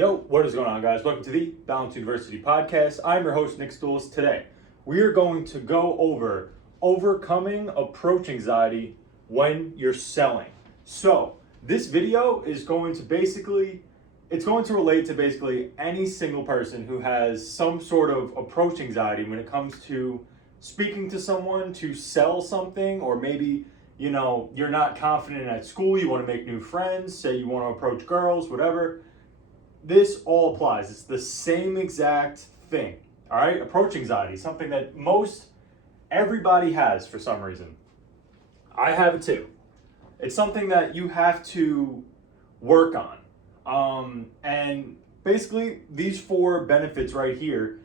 Yo, what is going on, guys? Welcome to the Balance University podcast. I'm your host, Nick Stools. Today, we are going to go over overcoming approach anxiety when you're selling. So, this video is going to relate to basically any single person who has some sort of approach anxiety when it comes to speaking to someone to sell something, or maybe, you're not confident at school, you want to make new friends, say you want to approach girls, whatever. This all applies. It's the same exact thing. All right? Approach anxiety, something that most everybody has for some reason. I have it too. It's something that you have to work on. And basically, these 4 benefits right here,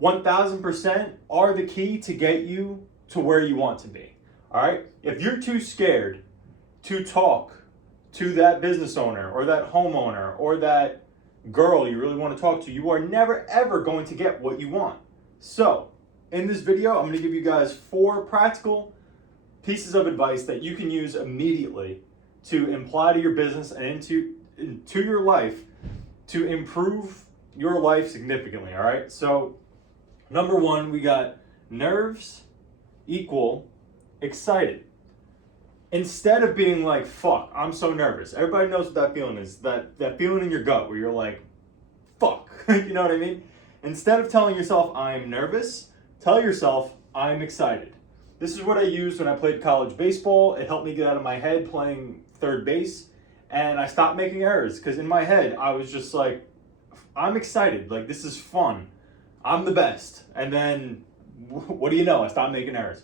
1000% are the key to get you to where you want to be. All right? If you're too scared to talk to that business owner or that homeowner or that girl you really want to talk to, you are never ever going to get what you want. So, in this video, I'm going to give you guys 4 practical pieces of advice that you can use immediately to apply to your business and into your life to improve your life significantly, all right? So, number 1, we got nerves equal excited. Instead of being like, fuck, I'm so nervous. Everybody knows what that feeling is. That feeling in your gut where you're like, fuck. You know what I mean? Instead of telling yourself, I'm nervous, tell yourself, I'm excited. This is what I used when I played college baseball. It helped me get out of my head playing third base. And I stopped making errors because in my head, I was just like, I'm excited. Like, this is fun. I'm the best. And then, what do you know? I stopped making errors.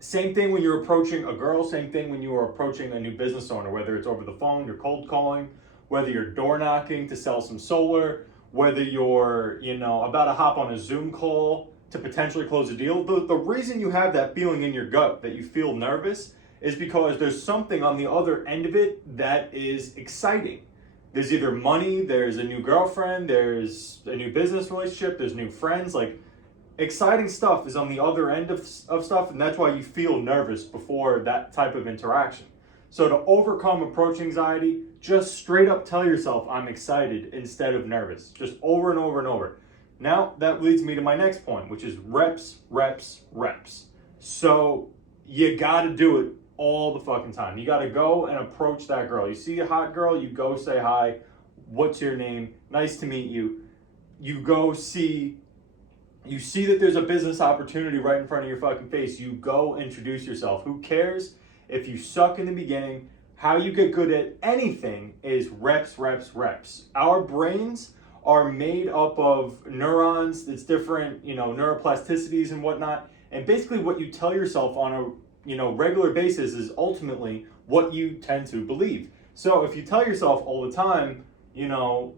Same thing when you're approaching a girl, same thing when you are approaching a new business owner, whether it's over the phone, you're cold calling, whether you're door knocking to sell some solar, whether you're, about to hop on a Zoom call to potentially close a deal. The reason you have that feeling in your gut that you feel nervous is because there's something on the other end of it that is exciting. There's either money, there's a new girlfriend, there's a new business relationship, there's new friends, exciting stuff is on the other end of stuff, and that's why you feel nervous before that type of interaction. So to overcome approach anxiety, just straight up tell yourself, I'm excited instead of nervous. Just over and over and over. Now, that leads me to my next point, which is reps, reps, reps. So you got to do it all the fucking time. You got to go and approach that girl. You see a hot girl, you go say hi. What's your name? Nice to meet you. You see that there's a business opportunity right in front of your fucking face. You go introduce yourself. Who cares if you suck in the beginning? How you get good at anything is reps, reps, reps. Our brains are made up of neurons. It's different, neuroplasticities and whatnot. And basically what you tell yourself on a regular basis is ultimately what you tend to believe. So if you tell yourself all the time,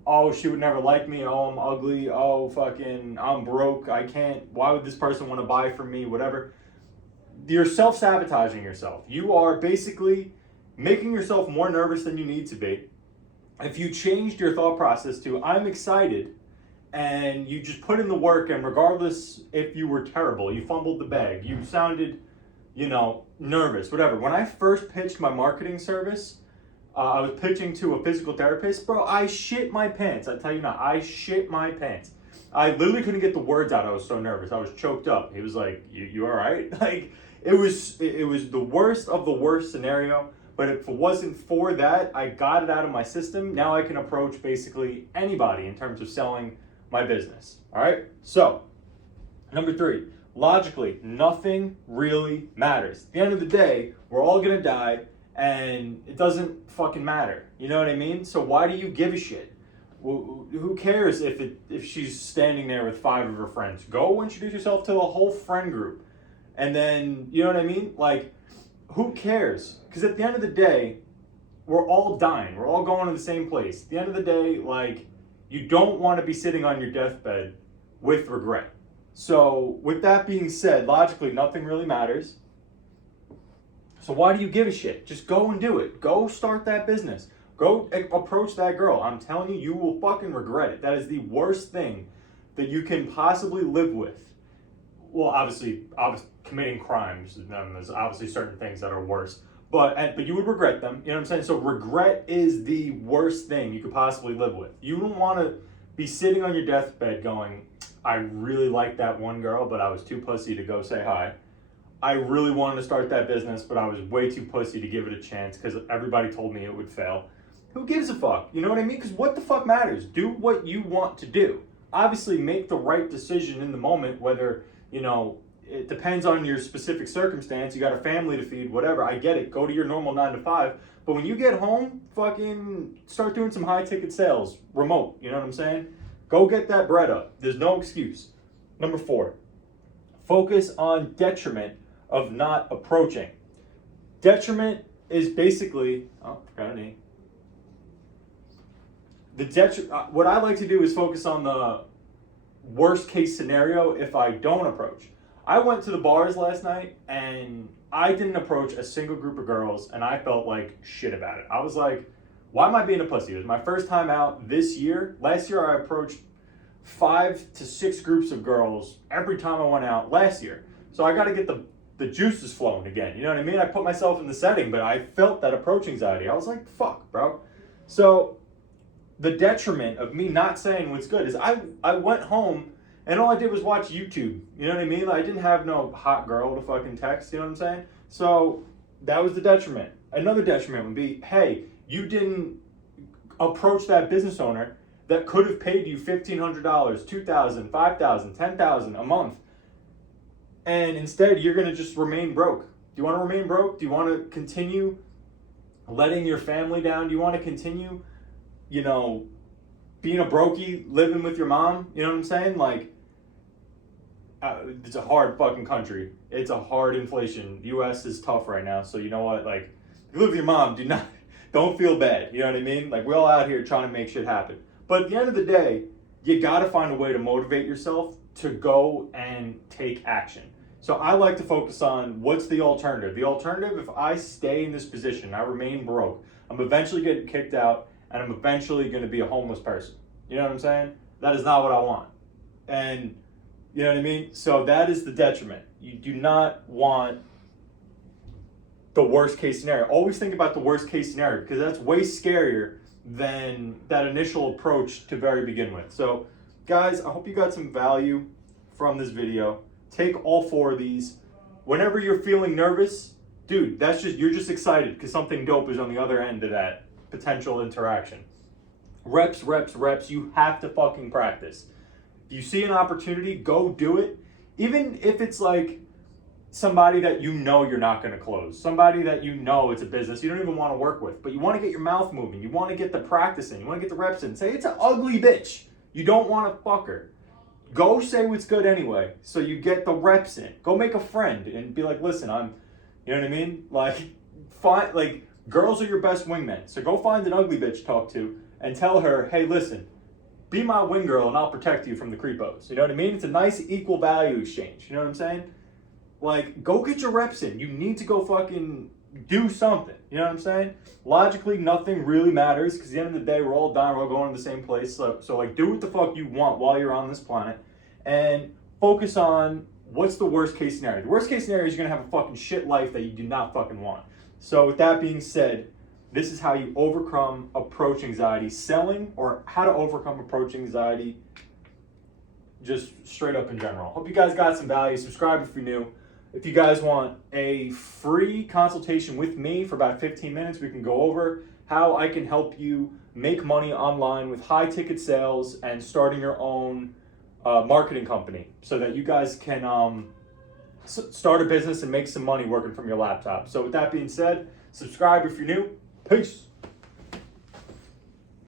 oh, she would never like me, oh, I'm ugly, oh, fucking, I'm broke, I can't, why would this person want to buy from me, whatever. You're self-sabotaging yourself. You are basically making yourself more nervous than you need to be. If you changed your thought process to, I'm excited, and you just put in the work, and regardless if you were terrible, you fumbled the bag, you sounded, nervous, whatever. When I first pitched my marketing service, I was pitching to a physical therapist. Bro, I shit my pants. I tell you now, I shit my pants. I literally couldn't get the words out. I was so nervous. I was choked up. He was like, you all right? It was the worst of the worst scenario. But if it wasn't for that, I got it out of my system. Now I can approach basically anybody in terms of selling my business. All right? So, number 3, logically, nothing really matters. At the end of the day, we're all going to die. And it doesn't fucking matter. You know what I mean? So why do you give a shit? Well, who cares if she's standing there with 5 of her friends? Go introduce yourself to the whole friend group. And then, you know what I mean? Who cares? Because at the end of the day, we're all dying. We're all going to the same place. At the end of the day, you don't want to be sitting on your deathbed with regret. So with that being said, logically, nothing really matters. So why do you give a shit? Just go and do it. Go start that business. Go approach that girl. I'm telling you, you will fucking regret it. That is the worst thing that you can possibly live with. Well, obviously committing crimes. There's obviously certain things that are worse. but you would regret them. You know what I'm saying? So regret is the worst thing you could possibly live with. You don't want to be sitting on your deathbed going, I really liked that one girl, but I was too pussy to go say hi. I really wanted to start that business, but I was way too pussy to give it a chance because everybody told me it would fail. Who gives a fuck? You know what I mean? Because what the fuck matters? Do what you want to do. Obviously, make the right decision in the moment, whether, it depends on your specific circumstance. You got a family to feed, whatever. I get it. Go to your normal 9 to 5. But when you get home, fucking start doing some high ticket sales, remote. You know what I'm saying? Go get that bread up. There's no excuse. Number 4, focus on detriment of not approaching. Detriment is basically, forgot a name. What I like to do is focus on the worst case scenario if I don't approach. I went to the bars last night and I didn't approach a single group of girls and I felt like shit about it. I was like, why am I being a pussy? It was my first time out this year. Last year I approached 5 to 6 groups of girls every time I went out last year. So I got to get the juices flowing again. You know what I mean? I put myself in the setting, but I felt that approach anxiety. I was like, fuck, bro. So the detriment of me not saying what's good is I went home and all I did was watch YouTube. You know what I mean? Like, I didn't have no hot girl to fucking text. You know what I'm saying? So that was the detriment. Another detriment would be, hey, you didn't approach that business owner that could have paid you $1,500, $2,000, $5,000, $10,000 a month. And instead, you're going to just remain broke. Do you want to remain broke? Do you want to continue letting your family down? Do you want to continue, being a brokey, living with your mom? You know what I'm saying? Like, it's a hard fucking country. It's a hard inflation. The U.S. is tough right now. So you know what? Like, if you live with your mom, don't feel bad. You know what I mean? Like, we're all out here trying to make shit happen. But at the end of the day, you got to find a way to motivate yourself to go and take action. So I like to focus on what's the alternative. The alternative, if I stay in this position, I remain broke, I'm eventually getting kicked out and I'm eventually going to be a homeless person. You know what I'm saying? That is not what I want. And you know what I mean? So that is the detriment. You do not want the worst case scenario. Always think about the worst case scenario because that's way scarier than that initial approach to very begin with. So guys, I hope you got some value from this video. Take all 4 of these. Whenever you're feeling nervous, dude, you're just excited because something dope is on the other end of that potential interaction. Reps, reps, reps. You have to fucking practice. If you see an opportunity, go do it. Even if it's like somebody that you're not going to close, somebody that it's a business you don't even want to work with, but you want to get your mouth moving, you want to get the practice in, you want to get the reps in. Say it's an ugly bitch. You don't want to fuck her. Go say what's good anyway, so you get the reps in. Go make a friend and be like, listen, you know what I mean? Like, girls are your best wingmen. So go find an ugly bitch to talk to and tell her, hey, listen, be my wing girl and I'll protect you from the creepos. You know what I mean? It's a nice equal value exchange. You know what I'm saying? Like, go get your reps in. You need to go fucking do something. You know what I'm saying? Logically, nothing really matters because at the end of the day, we're all dying, we're all going to the same place. So like, do what the fuck you want while you're on this planet and focus on what's the worst case scenario. The worst case scenario is you're going to have a fucking shit life that you do not fucking want. So with that being said, this is how you overcome approach anxiety, selling, or how to overcome approach anxiety just straight up in general. Hope you guys got some value. Subscribe if you're new. If you guys want a free consultation with me for about 15 minutes, we can go over how I can help you make money online with high ticket sales and starting your own marketing company so that you guys can start a business and make some money working from your laptop. So with that being said, subscribe if you're new. Peace.